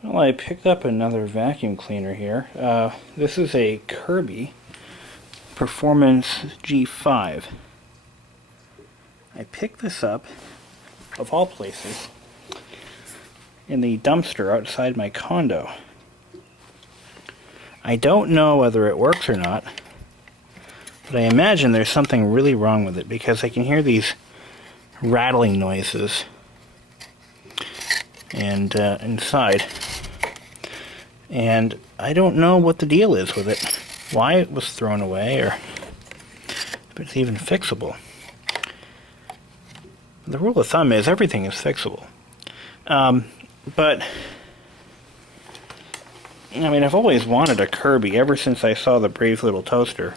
Well, I picked up another vacuum cleaner here. This is a Kirby Performance G5. I picked this up, of all places, in the dumpster outside my condo. I don't know whether it works or not, but I imagine there's something really wrong with it because I can hear these rattling noises and inside. And I don't know what the deal is with it, why it was thrown away, or if it's even fixable. The rule of thumb is everything is fixable. But, I mean, I've always wanted a Kirby ever since I saw the brave little toaster.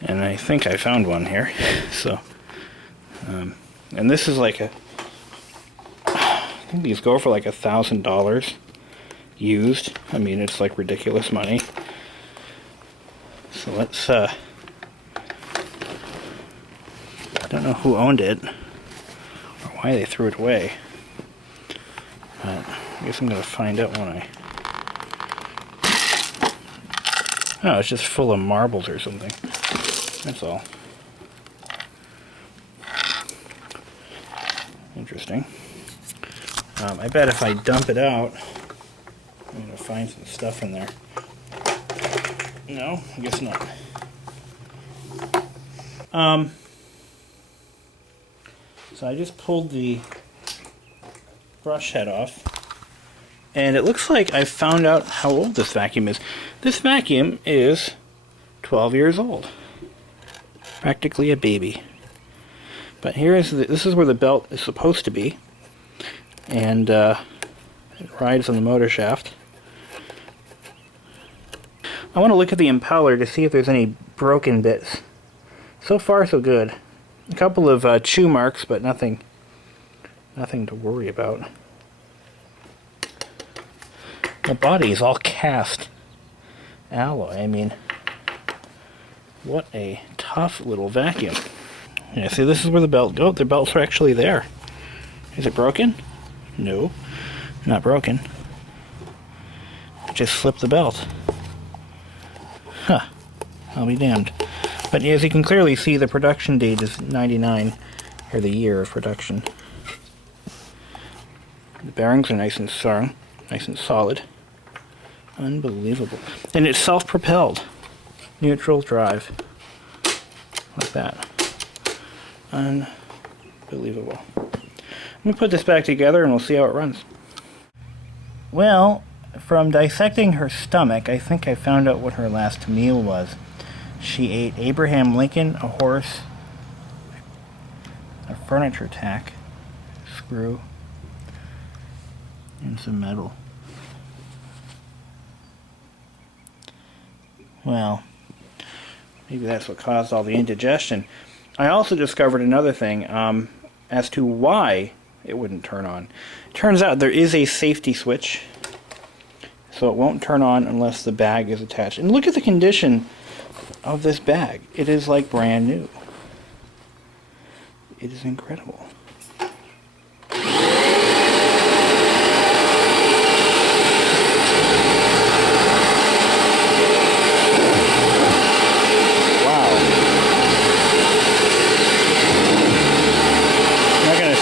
And I think I found one here. So, and this is like I think these go for like $1,000 used. I mean, it's like ridiculous money. So let's, I don't know who owned it or why they threw it away. But I guess I'm going to find out when Oh, it's just full of marbles or something. That's all. Interesting. I bet if I dump it out, I'm going to find some stuff in there. No, I guess not. So I just pulled the brush head off, and it looks like I found out how old this vacuum is. This vacuum is 12 years old. Practically a baby. But this is where the belt is supposed to be, and it rides on the motor shaft. I want to look at the impeller to see if there's any broken bits. So far, so good. A couple of chew marks, but nothing to worry about. The body is all cast alloy. I mean, what a tough little vacuum. Yeah, see, this is where the belt goes. The belts are actually there. Is it broken? No, not broken. Just slipped the belt. Huh. I'll be damned. But as you can clearly see, the production date is 99, or the year of production. The bearings are nice and strong, nice and solid. Unbelievable. And it's self-propelled. Neutral drive. Like that. Unbelievable. I'm going to put this back together and we'll see how it runs. Well, from dissecting her stomach, I think I found out what her last meal was. She ate Abraham Lincoln, a horse, a furniture tack, screw, and some metal. Well, maybe that's what caused all the indigestion. I also discovered another thing as to why it wouldn't turn on. It turns out there is a safety switch, so it won't turn on unless the bag is attached. And look at the condition of this bag. It is like brand new. It is incredible.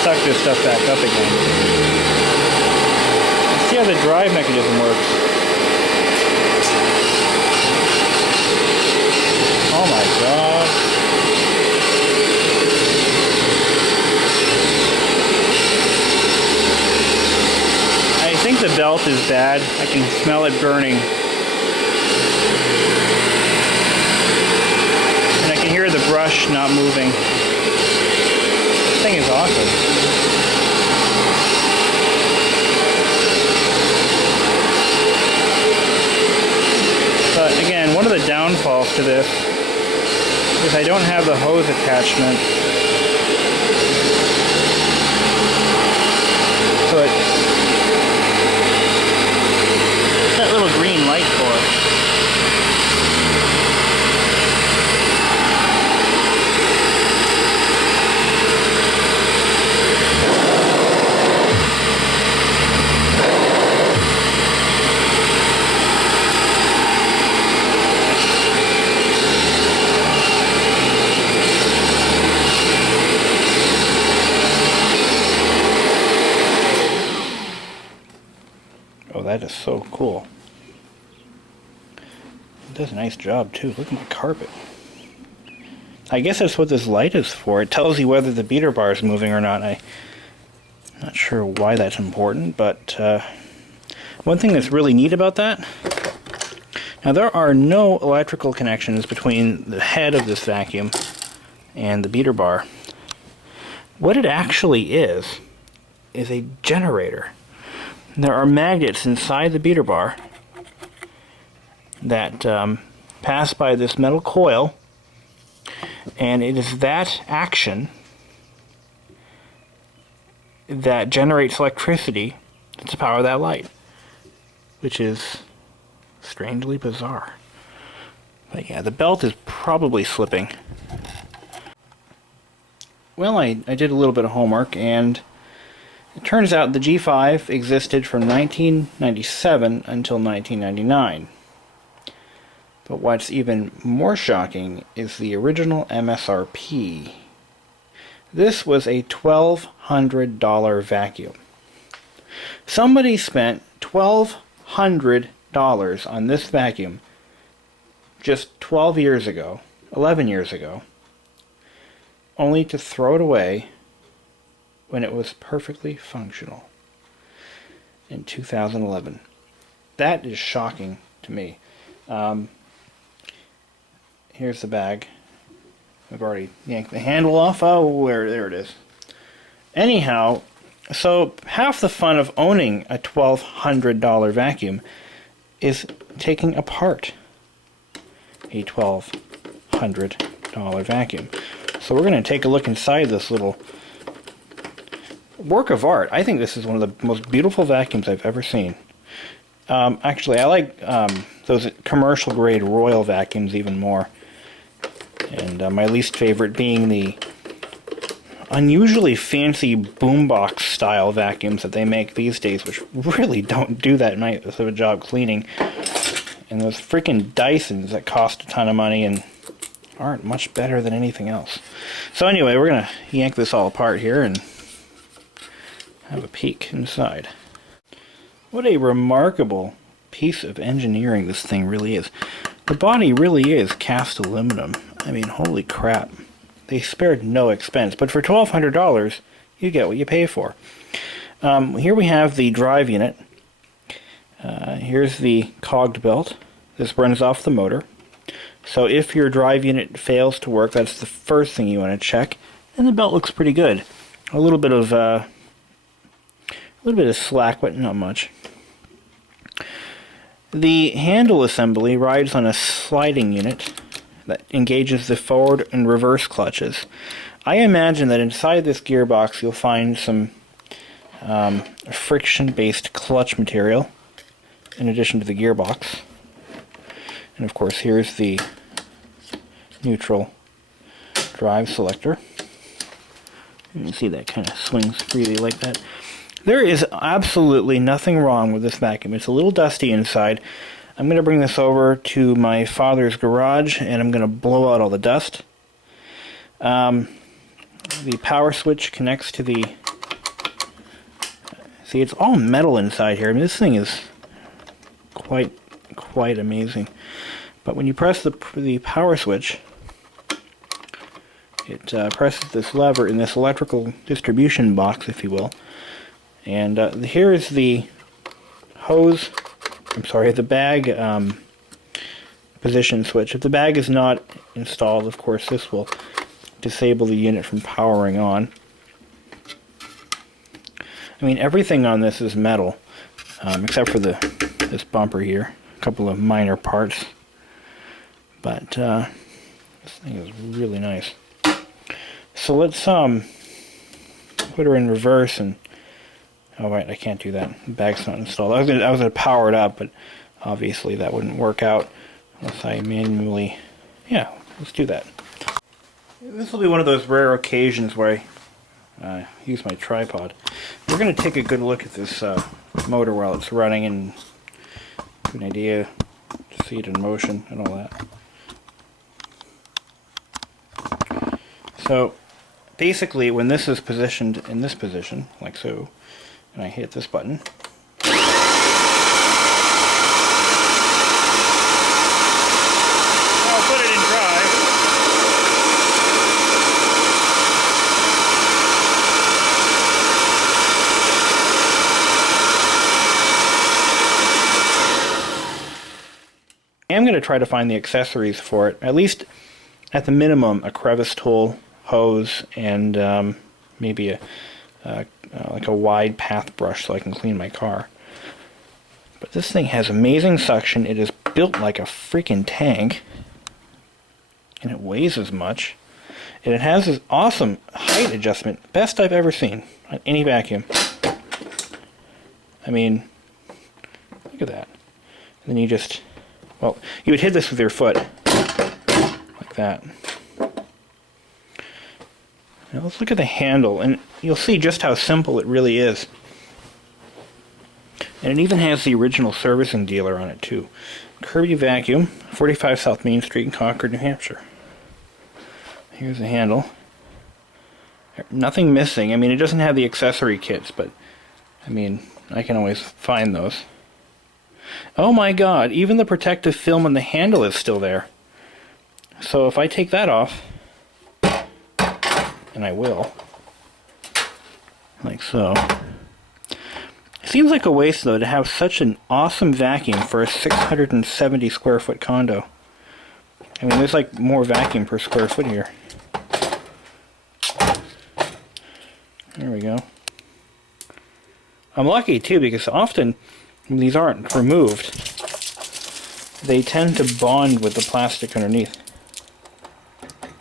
Suck this stuff back up again. Let's see how the drive mechanism works. Oh my god. I think the belt is bad. I can smell it burning. And I can hear the brush not moving. This thing is awesome. But again, one of the downfalls to this is I don't have the hose attachment. So it's that little green light core. Oh, that is so cool. It does a nice job too. Look at my carpet. I guess that's what this light is for. It tells you whether the beater bar is moving or not. I'm not sure why that's important, but one thing that's really neat about that, now there are no electrical connections between the head of this vacuum and the beater bar. What it actually is a generator. There are magnets inside the beater bar that pass by this metal coil, and it is that action that generates electricity to power that light, which is strangely bizarre. But yeah, the belt is probably slipping. Well, I did a little bit of homework, and it turns out the G5 existed from 1997 until 1999. But what's even more shocking is the original MSRP. This was a $1,200 vacuum. Somebody spent $1,200 on this vacuum just 12 years ago, 11 years ago, only to throw it away when it was perfectly functional in 2011. That is shocking to me. Here's the bag. I've already yanked the handle off. Oh, there it is. Anyhow, so half the fun of owning a $1,200 vacuum is taking apart a $1,200 vacuum. So we're going to take a look inside this little work of art. I think this is one of the most beautiful vacuums I've ever seen. Actually, I like those commercial grade Royal vacuums even more. And my least favorite being the unusually fancy boombox style vacuums that they make these days, which really don't do that nice of a job cleaning. And those freaking Dysons that cost a ton of money and aren't much better than anything else. So anyway, we're going to yank this all apart here and have a peek inside. What a remarkable piece of engineering this thing really is. The body really is cast aluminum. I mean, holy crap. They spared no expense. But for $1,200, you get what you pay for. Here we have the drive unit. Here's the cogged belt. This runs off the motor. So if your drive unit fails to work, that's the first thing you want to check. And the belt looks pretty good. A little bit of slack, but not much. The handle assembly rides on a sliding unit that engages the forward and reverse clutches. I imagine that inside this gearbox you'll find some friction-based clutch material in addition to the gearbox. And of course here's the neutral drive selector. You can see that kind of swings freely like that. There is absolutely nothing wrong with this vacuum. It's a little dusty inside. I'm going to bring this over to my father's garage and I'm going to blow out all the dust. The power switch connects to the... See, it's all metal inside here. I mean, this thing is quite amazing. But when you press the power switch, it presses this lever in this electrical distribution box, if you will. And here is the hose, the bag position switch. If the bag is not installed, of course, this will disable the unit from powering on. I mean, everything on this is metal, except for this bumper here. A couple of minor parts. But this thing is really nice. So let's put her in reverse and... Oh right, I can't do that. The bag's not installed. I was gonna power it up, but obviously that wouldn't work out unless I manually... Yeah, let's do that. This will be one of those rare occasions where I use my tripod. We're gonna take a good look at this motor while it's running and give an idea to see it in motion and all that. So basically, when this is positioned in this position, like so, and I hit this button, am going to try to find the accessories for it. At least, at the minimum, a crevice tool, hose, and maybe like a wide path brush so I can clean my car. But this thing has amazing suction. It is built like a freaking tank, and it weighs as much. And it has this awesome height adjustment, best I've ever seen on any vacuum. I mean, look at that. And then you just, well, you would hit this with your foot, like that. Now let's look at the handle, and you'll see just how simple it really is. And it even has the original servicing dealer on it too. Kirby Vacuum, 45 South Main Street in Concord, New Hampshire. Here's the handle. Nothing missing. I mean, it doesn't have the accessory kits, but I mean, I can always find those. Oh my god, even the protective film on the handle is still there. So if I take that off, and I will, like so. It seems like a waste though to have such an awesome vacuum for a 670 square foot condo. I mean, there's like more vacuum per square foot here. There we go. I'm lucky too, because often when these aren't removed, they tend to bond with the plastic underneath.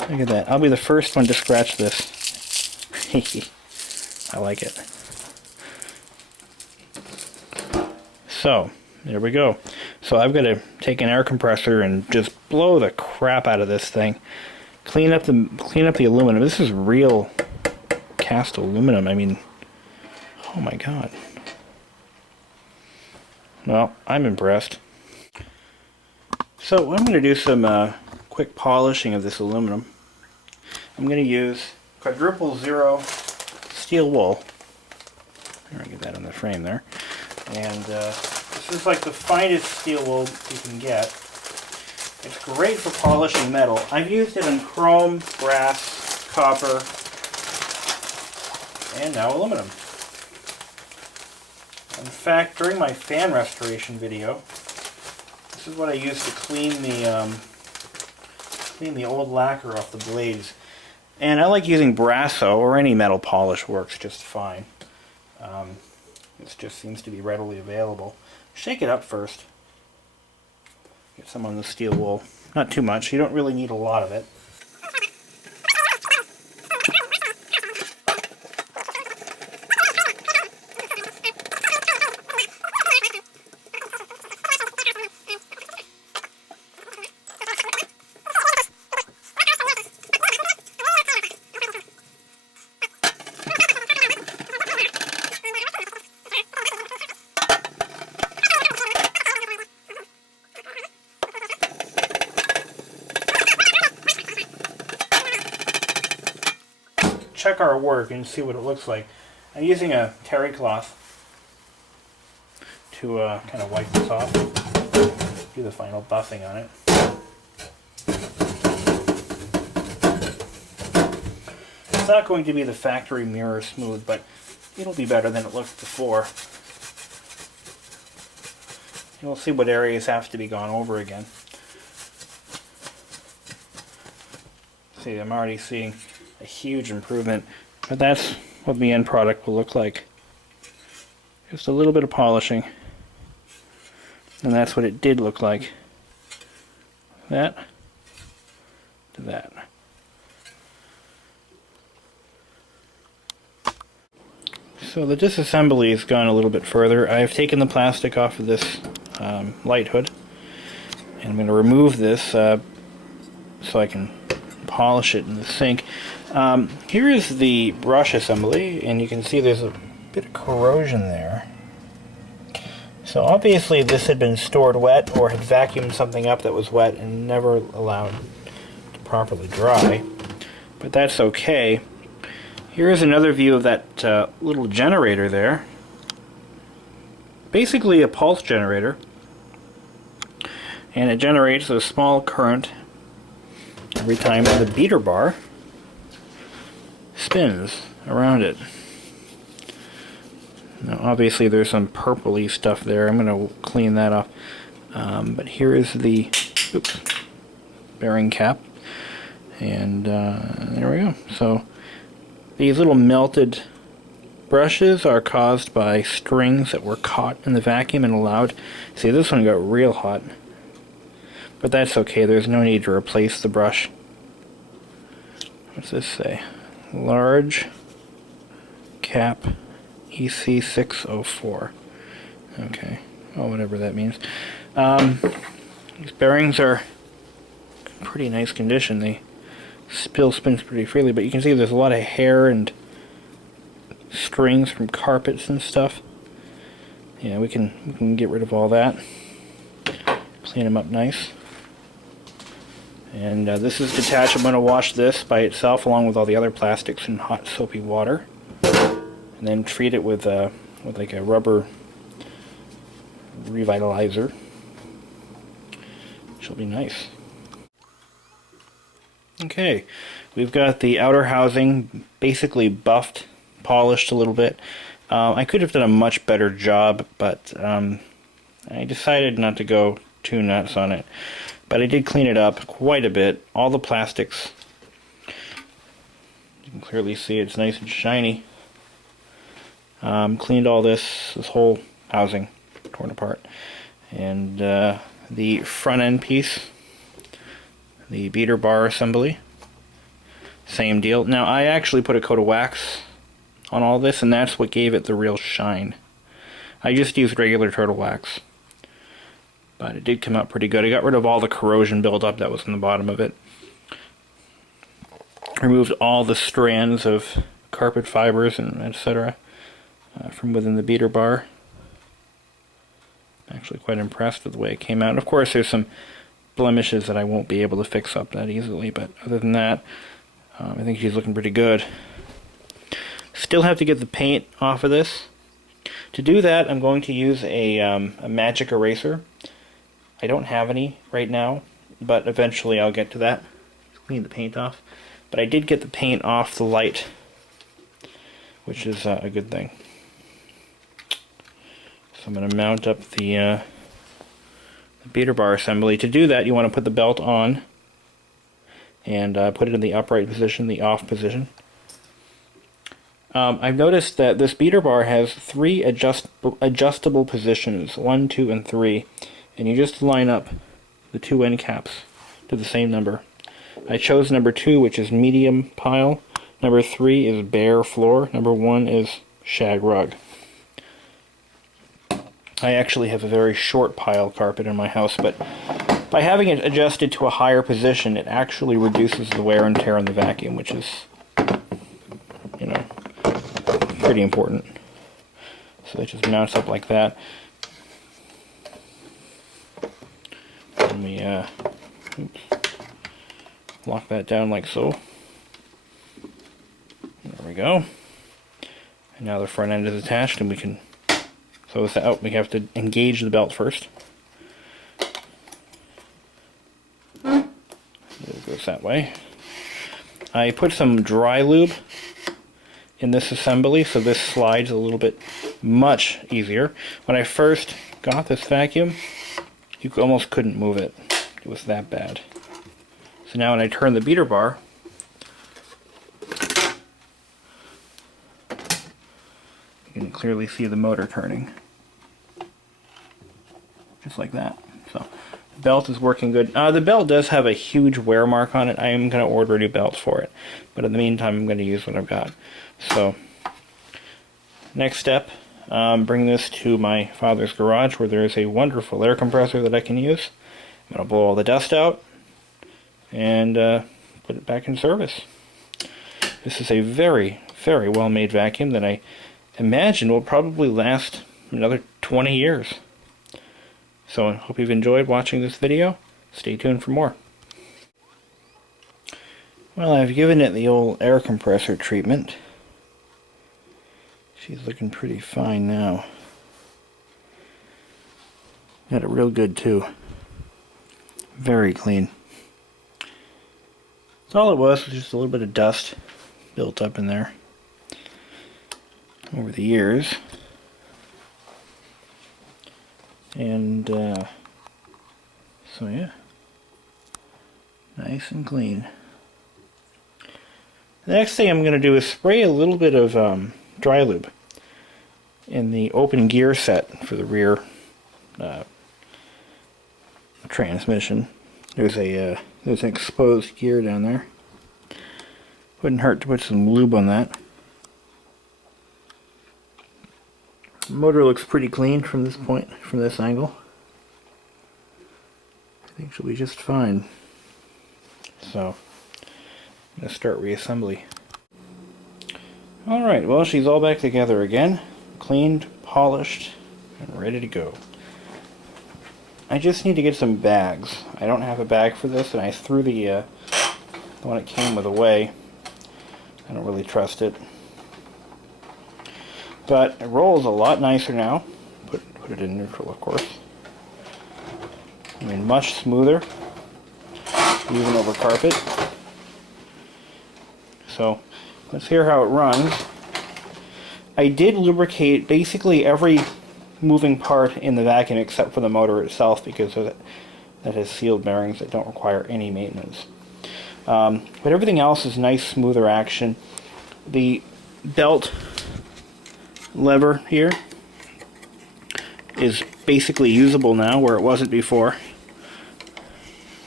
Look at that. I'll be the first one to scratch this. I like it. So, there we go. So I've got to take an air compressor and just blow the crap out of this thing. Clean up the aluminum. This is real cast aluminum. I mean, oh my god. Well, I'm impressed. So I'm going to do some quick polishing of this aluminum. I'm going to use quadruple zero steel wool. There, I get that on the frame there. And this is like the finest steel wool you can get. It's great for polishing metal. I've used it in chrome, brass, copper, and now aluminum. In fact, during my fan restoration video, this is what I used to clean the old lacquer off the blades. And I like using Brasso, or any metal polish works just fine. This just seems to be readily available. Shake it up first. Get some on the steel wool. Not too much, you don't really need a lot of it. Check our work and see what it looks like. I'm using a terry cloth to kind of wipe this off, do the final buffing on it. It's not going to be the factory mirror smooth, but it'll be better than it looked before. And we'll see what areas have to be gone over again. See, I'm already seeing a huge improvement, but that's what the end product will look like. Just a little bit of polishing, and that's what it did look like. That to that. So the disassembly has gone a little bit further. I've taken the plastic off of this light hood, and I'm going to remove this so I can polish it in the sink. Here is the brush assembly, and you can see there's a bit of corrosion there. So obviously this had been stored wet, or had vacuumed something up that was wet and never allowed to properly dry. But that's okay. Here is another view of that little generator there. Basically a pulse generator, and it generates a small current every time the beater bar spins around it. Now obviously there's some purpley stuff there. I'm going to clean that off. But here is the bearing cap, and there we go. So these little melted brushes are caused by strings that were caught in the vacuum and allowed. See, this one got real hot, but that's okay. There's no need to replace the brush. What's this say? Large cap EC604. Okay, oh, whatever that means. These bearings are in pretty nice condition. They spins pretty freely, but you can see there's a lot of hair and strings from carpets and stuff. Yeah, we can get rid of all that. Clean them up nice. And this is detached. I'm going to wash this by itself along with all the other plastics in hot soapy water, and then treat it with like a rubber revitalizer. She'll be nice. Okay, we've got the outer housing basically buffed, polished a little bit. I could have done a much better job, but I decided not to go too nuts on it. But I did clean it up quite a bit. All the plastics, you can clearly see it's nice and shiny. Cleaned all this whole housing, torn apart. And the front end piece, the beater bar assembly, same deal. Now I actually put a coat of wax on all this, and that's what gave it the real shine. I just used regular turtle wax, but it did come out pretty good. I got rid of all the corrosion buildup that was in the bottom of it. Removed all the strands of carpet fibers and etc. From within the beater bar. Actually quite impressed with the way it came out. Of course there's some blemishes that I won't be able to fix up that easily, but other than that, I think she's looking pretty good. Still have to get the paint off of this. To do that, I'm going to use a magic eraser. I don't have any right now, but eventually I'll get to that. Clean the paint off. But I did get the paint off the light, which is a good thing. So I'm going to mount up the beater bar assembly. To do that, you want to put the belt on and put it in the upright position, the off position. I've noticed that this beater bar has 3 adjustable positions, 1, 2, and 3, and you just line up the 2 end caps to the same number. I chose number 2, which is medium pile, number 3 is bare floor, number 1 is shag rug. I actually have a very short pile carpet in my house, but by having it adjusted to a higher position, it actually reduces the wear and tear on the vacuum, which is, you know, pretty important. So it just mounts up like that. Let me lock that down like so. There we go. And now the front end is attached, and we can. So without, we have to engage the belt first. It goes that way. I put some dry lube in this assembly, so this slides a little bit much easier. When I first got this vacuum, you almost couldn't move it. It was that bad. So now when I turn the beater bar, you can clearly see the motor turning. Just like that. So the belt is working good. The belt does have a huge wear mark on it. I am going to order new belts for it. But in the meantime, I'm going to use what I've got. So, next step, bring this to my father's garage where there is a wonderful air compressor that I can use. I'm going to blow all the dust out and put it back in service. This is a very, very well made vacuum that I imagine will probably last another 20 years. So I hope you've enjoyed watching this video. Stay tuned for more. Well, I've given it the old air compressor treatment. She's looking pretty fine now. Got it real good too. Very clean. So all it was just a little bit of dust built up in there over the years. And So yeah, nice and clean. The next thing I'm going to do is spray a little bit of dry lube in the open gear set for the rear transmission. There's an exposed gear down there. Wouldn't hurt to put some lube on that. The motor looks pretty clean from this point, from this angle. I think she'll be just fine. So, I'm going to start reassembly. Alright, well, she's all back together again. Cleaned, polished, and ready to go. I just need to get some bags. I don't have a bag for this, and I threw the one it came with away. I don't really trust it. But it rolls a lot nicer now. Put it in neutral, of course. I mean, much smoother, even over carpet. So, let's hear how it runs. I did lubricate basically every moving part in the vacuum except for the motor itself, because that has sealed bearings that don't require any maintenance. But everything else is nice, smoother action. The belt lever here is basically usable now where it wasn't before.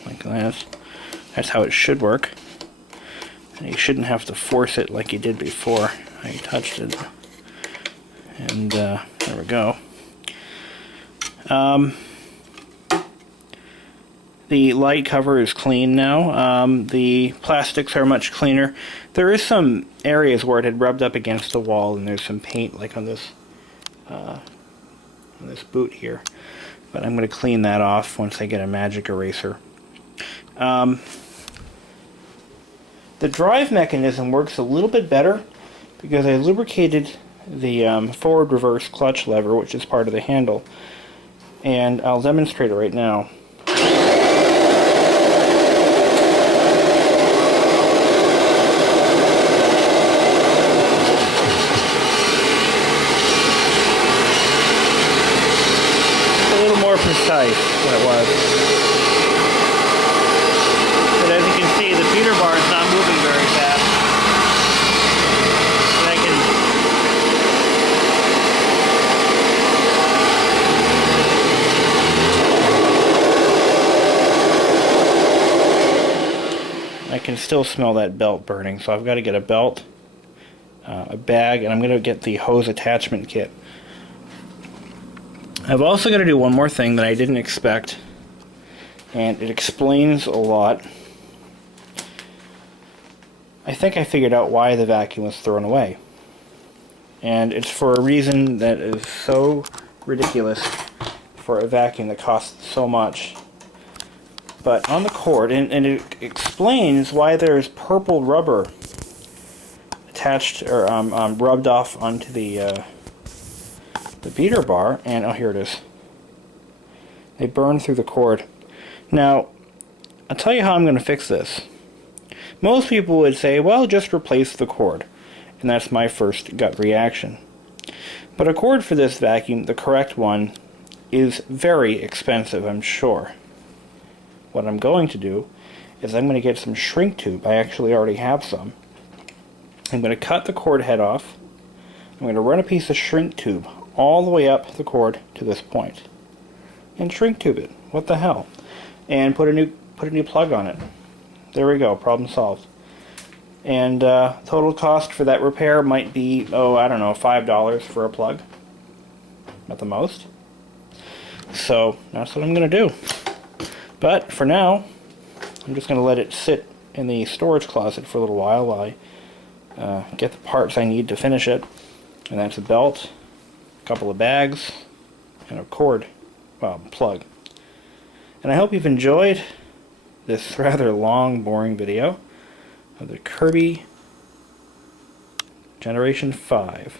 Like that. That's how it should work. And you shouldn't have to force it like you did before. I touched it. And there we go. The light cover is clean now. The plastics are much cleaner. There is some areas where it had rubbed up against the wall, and there's some paint like on this boot here. But I'm going to clean that off once I get a magic eraser. The drive mechanism works a little bit better because I lubricated the forward-reverse clutch lever, which is part of the handle. And I'll demonstrate it right now. Precise than it was. But as you can see, the feeder bar is not moving very fast. And I can still smell that belt burning, so I've got to get a belt, a bag, and I'm going to get the hose attachment kit. I've also got to do one more thing that I didn't expect, and it explains a lot. I think I figured out why the vacuum was thrown away. And it's for a reason that is so ridiculous for a vacuum that costs so much. But on the cord, and it explains why there's purple rubber attached, or rubbed off onto the beater bar, and oh, here it is. They burn through the cord. Now, I'll tell you how I'm going to fix this. Most people would say, well, just replace the cord, and that's my first gut reaction. But a cord for this vacuum, the correct one, is very expensive, I'm sure. What I'm going to do is I'm going to get some shrink tube. I actually already have some. I'm going to cut the cord head off. I'm going to run a piece of shrink tube all the way up the cord to this point, and shrink tube it. What the hell? And put a new plug on it. There we go. Problem solved. And total cost for that repair might be, oh, I don't know, $5 for a plug, at the most. So that's what I'm going to do. But for now, I'm just going to let it sit in the storage closet for a little while I get the parts I need to finish it. And that's a belt, couple of bags, and a cord, well, plug. And I hope you've enjoyed this rather long, boring video of the Kirby Generation 5.